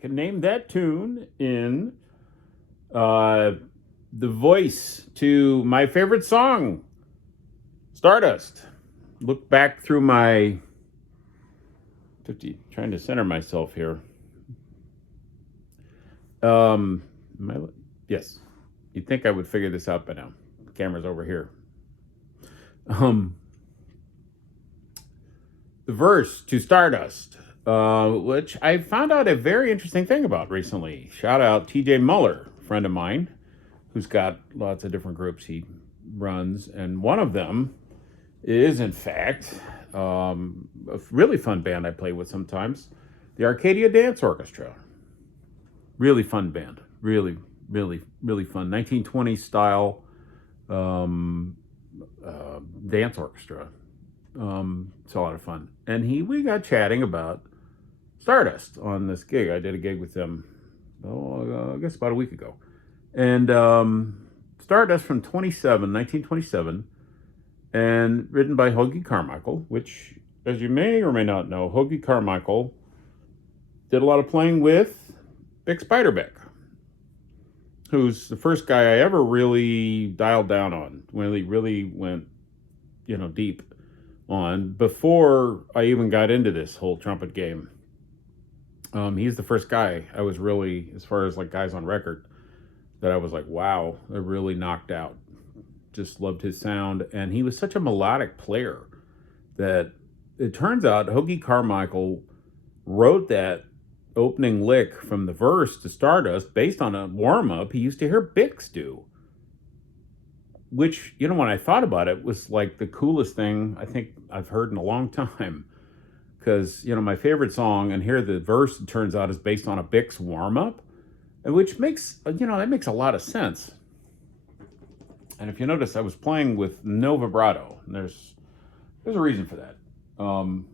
can name that tune in the voice to my favorite song, Stardust. Look back through my 50, trying to center myself here. Yes, you'd think I would figure this out by now. The camera's over here. The verse to Stardust, which I found out a very interesting thing about recently. Shout out TJ Muller, a friend of mine, who's got lots of different groups he runs, and one of them is, in fact, a really fun band I play with sometimes, the Arcadia Dance Orchestra. Really fun band. Really, really, really fun. 1920s style dance orchestra. It's a lot of fun. And we got chatting about Stardust on this gig. I did a gig with them, I guess about a week ago. And Stardust from 1927, and written by Hoagy Carmichael, which, as you may or may not know, Hoagy Carmichael did a lot of playing with Bix Beiderbecke, who's the first guy I ever really dialed down on, really went, deep on, before I even got into this whole trumpet game. He's the first guy I was really, as far as like guys on record, that I was like, wow, I really knocked out. Just loved his sound, and he was such a melodic player that it turns out Hoagy Carmichael wrote that opening lick from the verse to Stardust based on a warm-up he used to hear Bix do. Which, when I thought about it, was like the coolest thing I think I've heard in a long time. Because, my favorite song, and here the verse, it turns out, is based on a Bix warm-up, which makes, that makes a lot of sense. And if you notice, I was playing with no vibrato. And there's a reason for that. I'll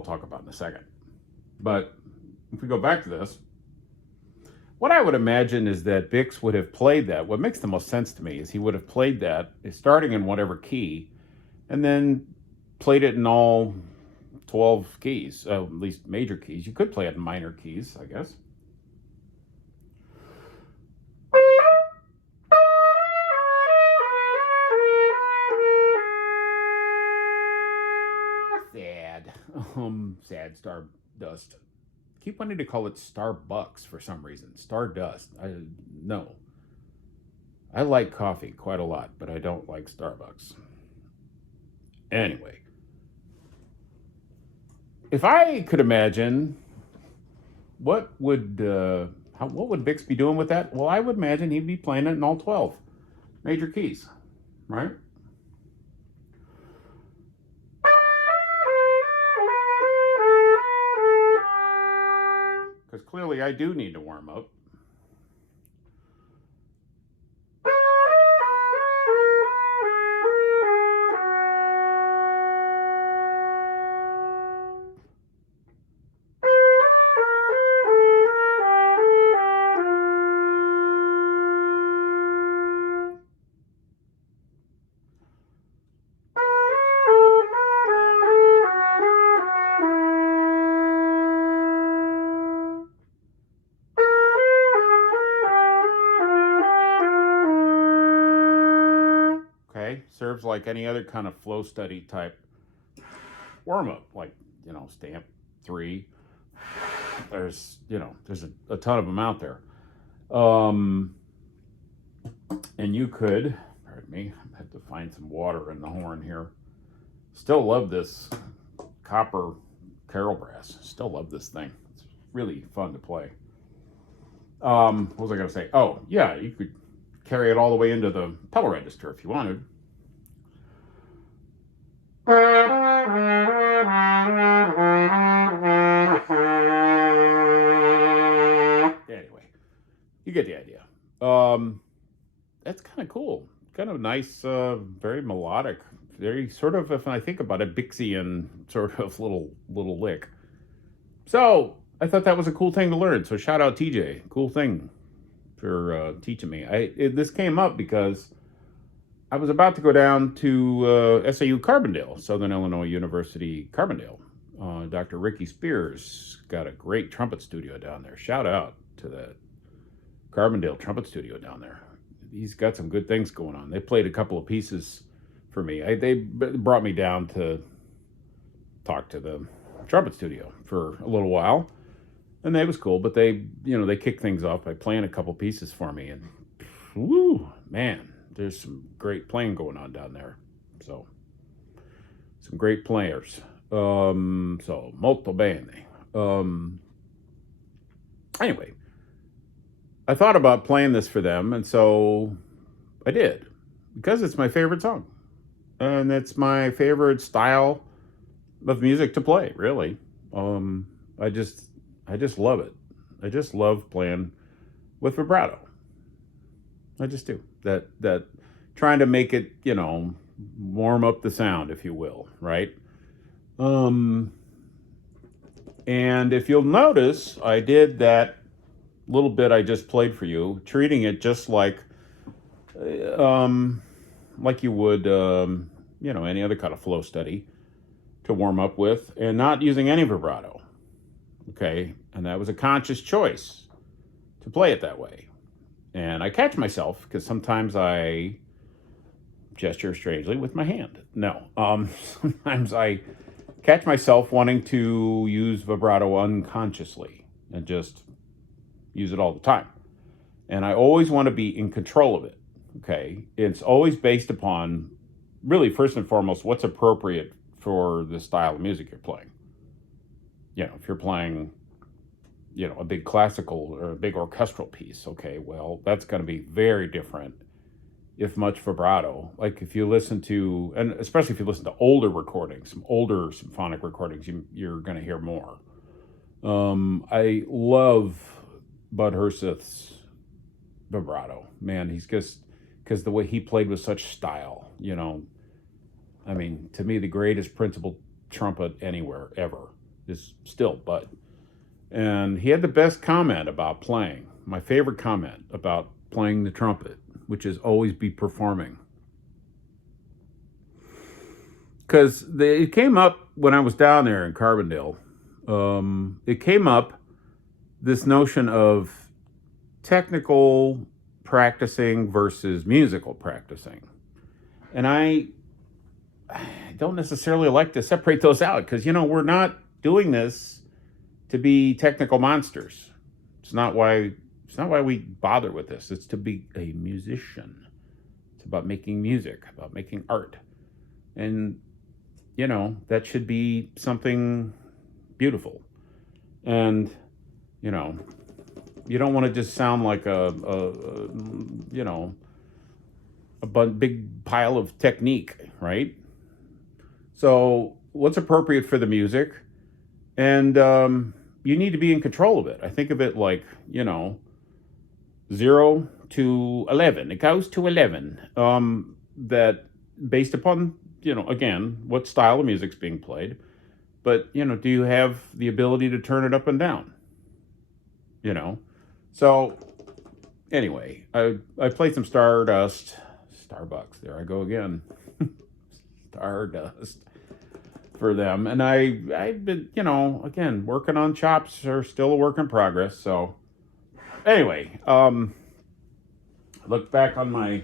talk about in a second. But if we go back to this, what I would imagine is that Bix would have played that. What makes the most sense to me is he would have played that, starting in whatever key, and then played it in all 12 keys, at least major keys. You could play it in minor keys, I guess. Sad Stardust. Keep wanting to call it Starbucks for some reason. Stardust. No. I like coffee quite a lot, but I don't like Starbucks. Anyway, if I could imagine, what would Bix be doing with that? Well, I would imagine he'd be playing it in all 12 major keys, right? Because clearly I do need to warm up. Serves like any other kind of flow study type warm-up, like, stamp 3. There's a ton of them out there. And you could, pardon me, I have to find some water in the horn here. Still love this copper carol brass. Still love this thing. It's really fun to play. What was I going to say? Oh, yeah, you could carry it all the way into the pedal register if you wanted. Anyway, you get the idea. That's kind of cool. Kind of nice, very melodic, very sort of, if I think about it, Bixian sort of little lick. So I thought that was a cool thing to learn. So shout out TJ, cool thing for teaching me. This came up because I was about to go down to SIU Carbondale, Southern Illinois University Carbondale, Dr. Ricky Spears got a great trumpet studio down there. Shout out to that Carbondale trumpet studio down there. He's got some good things going on. They played a couple of pieces for me. They brought me down to talk to the trumpet studio for a little while, and that was cool. But they kicked things off by playing a couple pieces for me, and woo, man, there's some great playing going on down there. So some great players. So molto bene. Anyway, I thought about playing this for them, and so I did, because it's my favorite song, and it's my favorite style of music to play. Really, I just love it. I just love playing with vibrato. I just do that. Trying to make it, warm up the sound, if you will, right? And if you'll notice, I did that little bit I just played for you, treating it just like you would, any other kind of flow study to warm up with, and not using any vibrato. Okay, and that was a conscious choice to play it that way. And I catch myself because sometimes I gesture strangely with my hand. No, sometimes I catch myself wanting to use vibrato unconsciously and just use it all the time. And I always want to be in control of it. Okay, it's always based upon, really, first and foremost, what's appropriate for the style of music you're playing. If you're playing, a big classical or a big orchestral piece, okay, well, that's going to be very different, if much, vibrato. Like if you listen to, and especially if you listen to older recordings, some older symphonic recordings, you're going to hear more. I love Bud Herseth's vibrato. Man, he's just, because the way he played with such style, I mean, to me, the greatest principal trumpet anywhere ever is still Bud. And he had the best comment about playing, my favorite comment about playing the trumpet, which is always be performing. Because it came up when I was down there in Carbondale. It came up, this notion of technical practicing versus musical practicing. And I don't necessarily like to separate those out, because, we're not doing this to be technical monsters. It's not why we bother with this. It's to be a musician. It's about making music, about making art. And, that should be something beautiful. And, you don't want to just sound like a big pile of technique, right? So what's appropriate for the music? And you need to be in control of it. I think of it like, 0 to 11. It goes to 11. That based upon, again, what style of music's being played. But, do you have the ability to turn it up and down? So anyway, I played some Stardust. Starbucks, there I go again. Stardust. For them, and I've been, again, working on chops are still a work in progress. So anyway, look back on my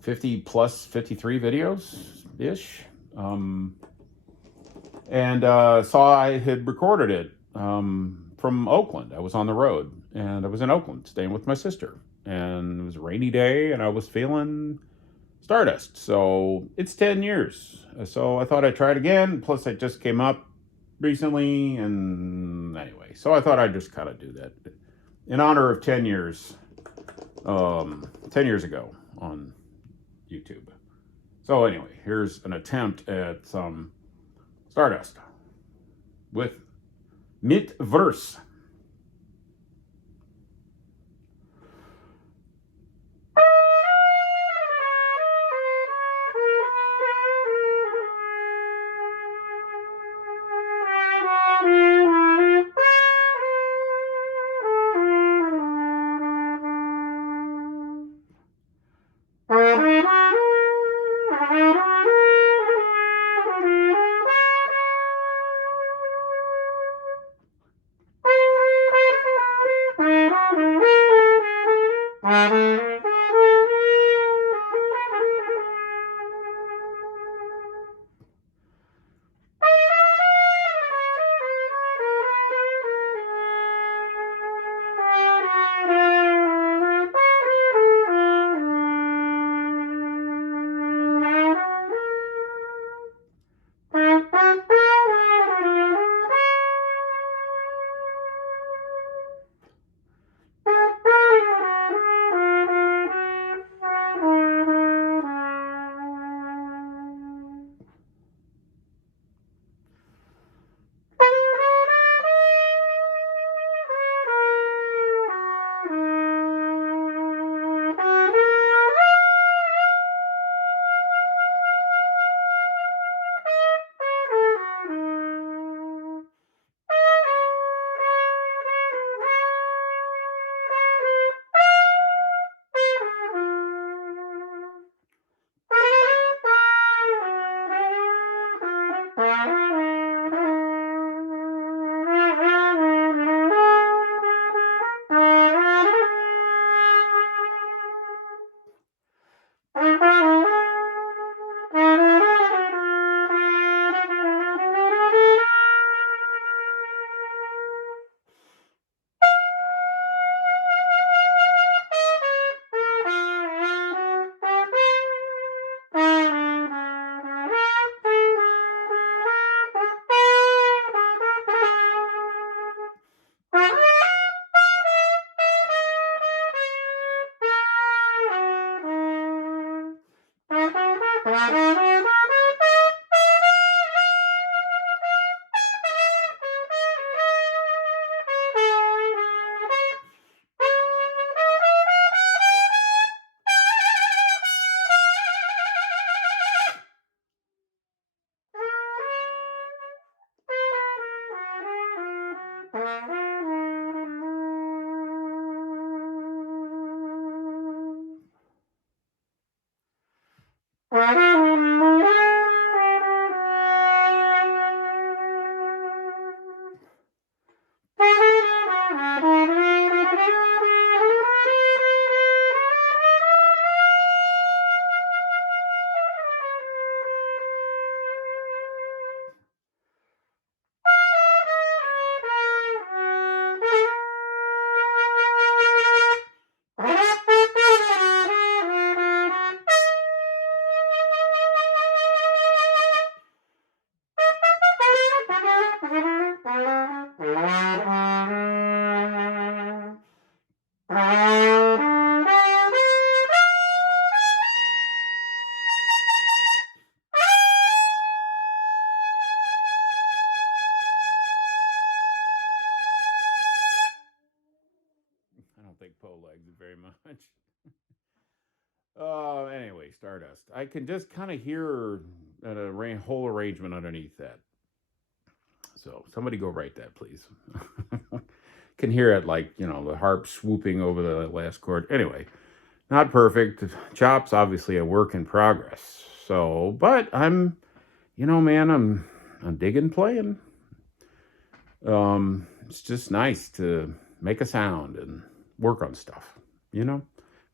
50 plus 53 videos ish, and saw I had recorded it from Oakland. I was on the road, and I was in Oakland staying with my sister, and it was a rainy day, and I was feeling Stardust. So it's 10 years. So I thought I'd try it again. Plus, it just came up recently. And anyway, so I thought I'd just kind of do that in honor of 10 years, 10 years ago on YouTube. So anyway, here's an attempt at some Stardust with mit verse. I don't think Poe likes it very much. Anyway, Stardust. I can just kind of hear a whole arrangement underneath that. So somebody go write that, please. Can hear it like, the harp swooping over the last chord. Anyway, not perfect. Chops, obviously a work in progress. So, but I'm, man, I'm digging playing. It's just nice to make a sound and work on stuff, It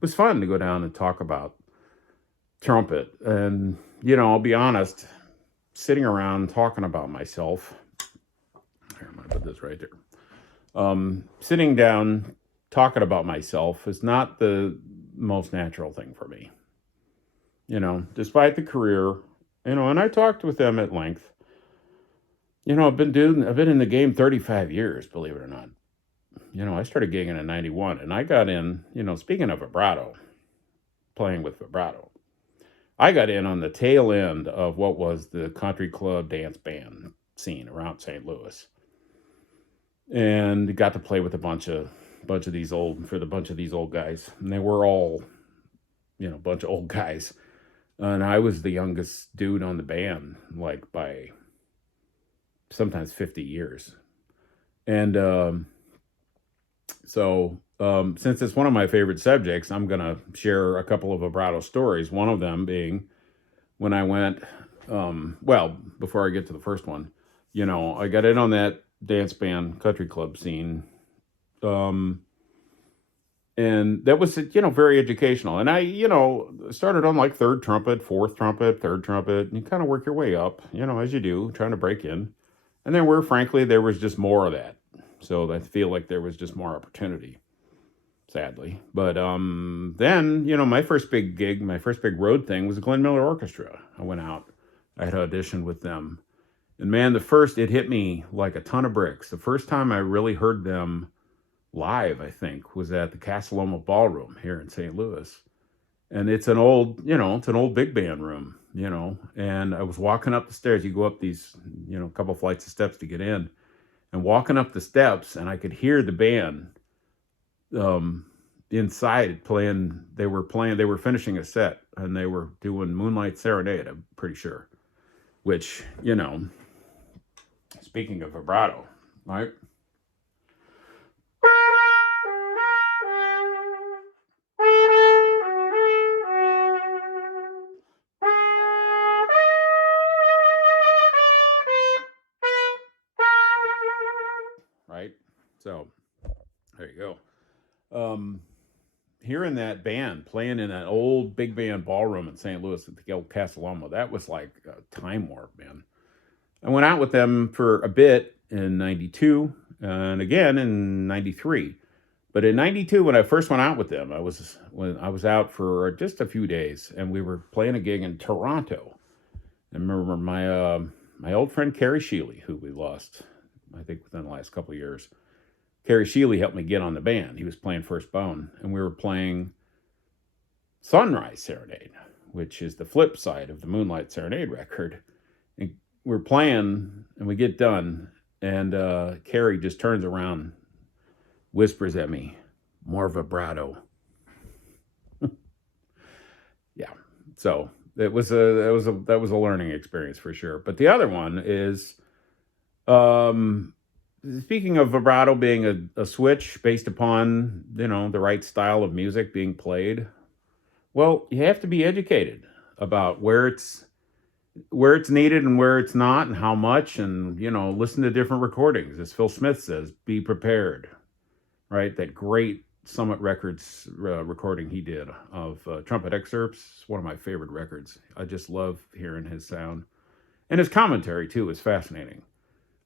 was fun to go down and talk about trumpet. And, I'll be honest, sitting around talking about myself. Here, I'm going to put this right there. Sitting down talking about myself is not the most natural thing for me. Despite the career, and I talked with them at length. I've been in the game 35 years, believe it or not. I started gigging in 91, and I got in, speaking of vibrato, playing with vibrato, I got in on the tail end of what was the country club dance band scene around St. Louis. And got to play with a bunch of these old guys. And they were all, a bunch of old guys. And I was the youngest dude on the band, like by sometimes 50 years. And since it's one of my favorite subjects, I'm going to share a couple of vibrato stories. One of them being when I went, before I get to the first one, I got in on that dance band country club scene. And that was, very educational. And I, started on like third trumpet, fourth trumpet, third trumpet, and you kind of work your way up, as you do, trying to break in. And then there was just more of that. So I feel like there was just more opportunity, sadly. But then, my first big gig, my first big road thing was the Glenn Miller Orchestra. I went out, I had auditioned with them. And man, it hit me like a ton of bricks. The first time I really heard them live, I think, was at the Casa Loma Ballroom here in St. Louis. And it's an old big band room, and I was walking up the stairs. You go up these, a couple flights of steps to get in, and walking up the steps, and I could hear the band inside playing. They were finishing a set, and they were doing Moonlight Serenade, I'm pretty sure, which, speaking of vibrato, right? So there you go. Hearing that band playing in that old big band ballroom in St. Louis at the old Casa Loma, that was like a time warp, man. I went out with them for a bit in 92 and again in 93. But in 92, when I first went out with them, when I was out for just a few days and we were playing a gig in Toronto. I remember my old friend Carrie Sheely, who we lost, I think, within the last couple of years. Carrie Sheely helped me get on the band. He was playing first bone, and we were playing Sunrise Serenade, which is the flip side of the Moonlight Serenade record. And we're playing, and we get done, and Carrie just turns around, whispers at me, "More vibrato." Yeah, so that was a learning experience for sure. But the other one is, speaking of vibrato being a switch based upon, the right style of music being played. Well, you have to be educated about where it's needed and where it's not and how much, and listen to different recordings. As Phil Smith says, be prepared. Right? That great Summit Records recording he did of trumpet excerpts. One of my favorite records. I just love hearing his sound. And his commentary, too, is fascinating.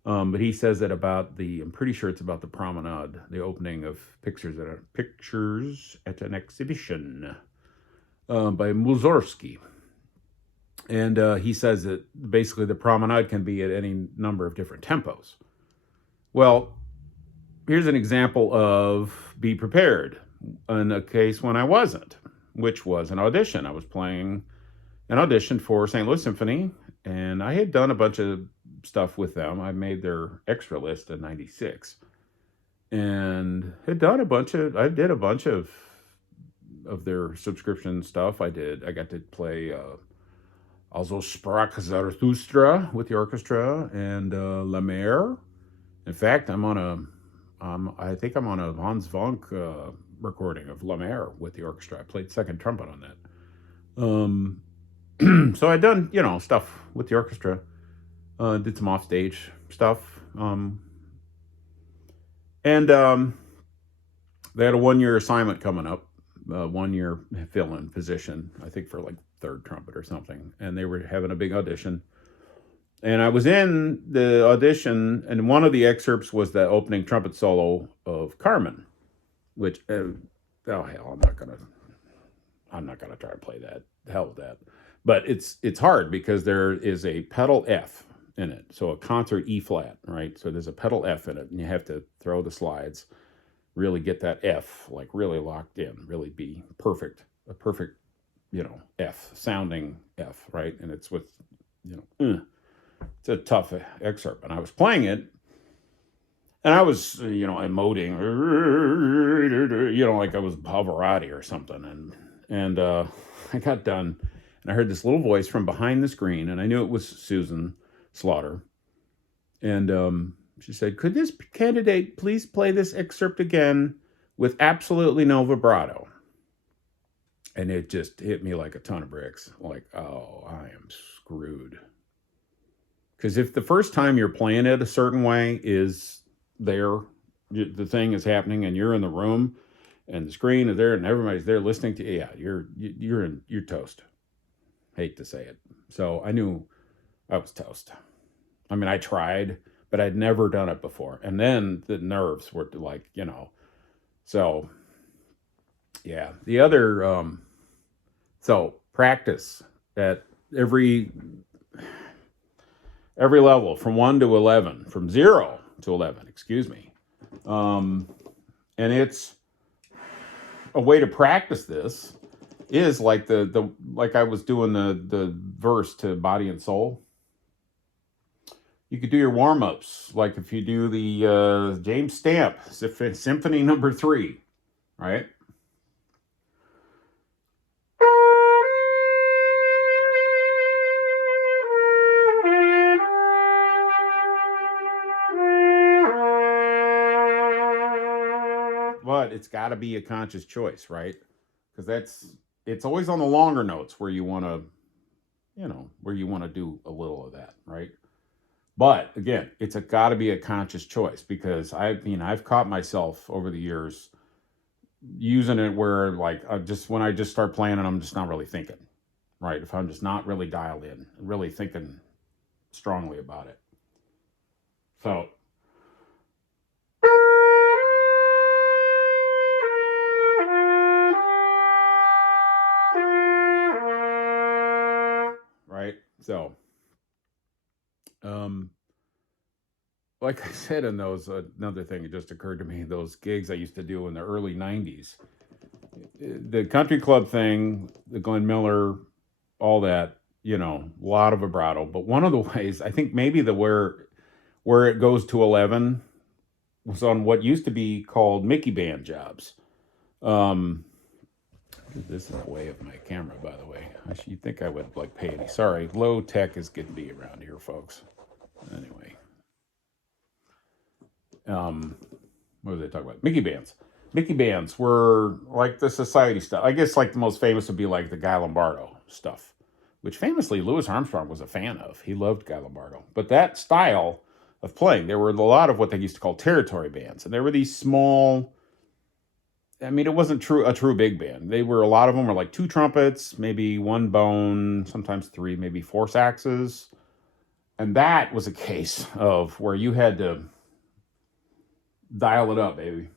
But he says that I'm pretty sure it's about the Promenade, the opening of Pictures at an Exhibition by Mussorgsky. And he says that basically the Promenade can be at any number of different tempos. Well, here's an example of be prepared in a case when I wasn't, which was an audition. I was playing an audition for St. Louis Symphony, and I had done a bunch of stuff with them. I made their extra list in 96 and I did a bunch of their subscription stuff. I got to play Also Sprach Zarathustra with the orchestra and La Mer. In fact, I think I'm on a Hans Vonk recording of La Mer with the orchestra. I played second trumpet on that. So I'd done, stuff with the orchestra. Did some offstage stuff. And they had a 1-year assignment coming up, 1-year fill-in position, I think for like third trumpet or something. And they were having a big audition. And I was in the audition, and one of the excerpts was the opening trumpet solo of Carmen, which, hell, I'm not gonna try to play that. The hell with that. But it's hard because there is a pedal F in it. So a concert E flat, right? So there's a pedal F in it, and you have to throw the slides, really get that F like really locked in, really be perfect, a perfect, F sounding F, right? And it's with, it's a tough excerpt. And I was playing it, and I was, emoting, like I was Pavarotti or something. And I got done, and I heard this little voice from behind the screen, and I knew it was Susan Slaughter. And she said, "Could this candidate please play this excerpt again with absolutely no vibrato?" And it just hit me like a ton of bricks. Like, oh, I am screwed. Because if the first time you're playing it a certain way is there, the thing is happening, and you're in the room, and the screen is there, and everybody's there listening to you, yeah, you're toast. Hate to say it. So I knew I was toast. I mean, I tried, but I'd never done it before. And then the nerves were like, so yeah. The other, so practice at every level from 1 to 11, from 0 to 11, excuse me. And it's a way to practice this is like like I was doing the verse to Body and Soul. You could do your warm-ups, like if you do the James Stamp Symphony No. 3, right? But it's got to be a conscious choice, right? Because it's always on the longer notes where you want to, do a little of that, right? But again, it's got to be a conscious choice, because I've caught myself over the years using it where like when I just start playing and I'm just not really thinking, right? If I'm just not really dialed in, really thinking strongly about it. So right. So like I said, in those another thing that just occurred to me, those gigs I used to do in the early 90s, the country club thing, the Glenn Miller, all that, a lot of vibrato. But one of the ways, I think maybe where it goes to 11 was on what used to be called Mickey band jobs. This is the way of my camera, by the way. You'd think I would like pay any. Sorry, low tech is getting to be around here, folks. Anyway, what was I talking about? Mickey bands. Mickey bands were like the society stuff. I guess like the most famous would be like the Guy Lombardo stuff, which famously Louis Armstrong was a fan of. He loved Guy Lombardo. But that style of playing, there were a lot of what they used to call territory bands, and there were these small. I mean, it wasn't a true big band. A lot of them were like 2 trumpets, maybe 1 bone, sometimes 3, maybe 4 saxes. And that was a case of where you had to dial it up, baby.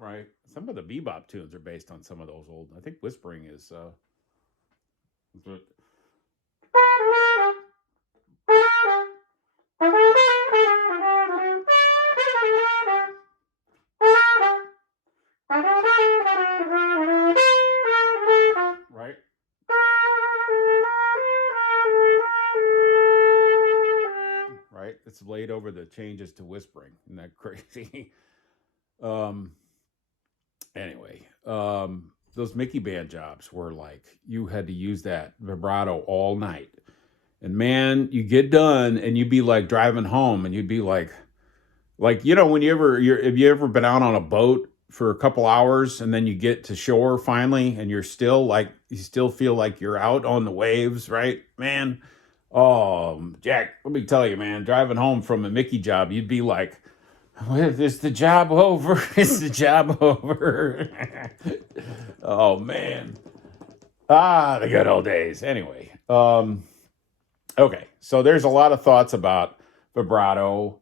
Right. Some of the bebop tunes are based on some of those old. I think Whispering is. Right. Right. It's laid over the changes to Whispering. Isn't that crazy? Anyway, those Mickey band jobs were like you had to use that vibrato all night. And man, you get done and you'd be like driving home and you'd be like have you ever been out on a boat for a couple hours and then you get to shore finally and you still feel like you're out on the waves, right? Man, oh, Jack, let me tell you, man, driving home from a Mickey job, you'd be like, is the job over? Is the job over? Oh, man. The good old days. Anyway, okay, so there's a lot of thoughts about vibrato,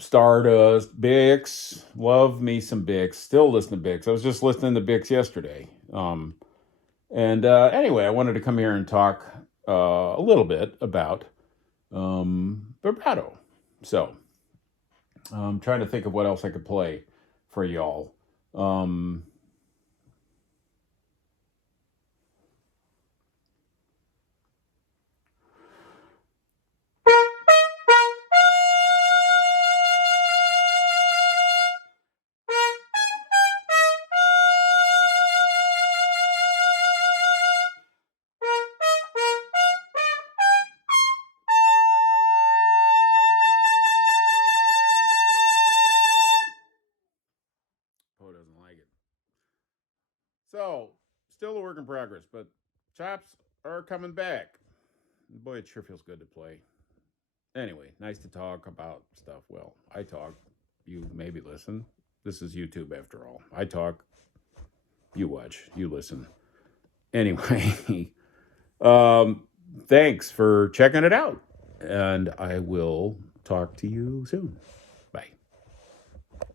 Stardust, Bix. Love me some Bix. Still listen to Bix. I was just listening to Bix yesterday. Anyway, I wanted to come here and talk a little bit about vibrato. So I'm trying to think of what else I could play for y'all. Poe doesn't like it. So, still a work in progress, but chops are coming back. Boy, it sure feels good to play. Anyway, nice to talk about stuff. Well, I talk, you maybe listen. This is YouTube after all. I talk, you watch, you listen. Anyway, thanks for checking it out, and I will talk to you soon.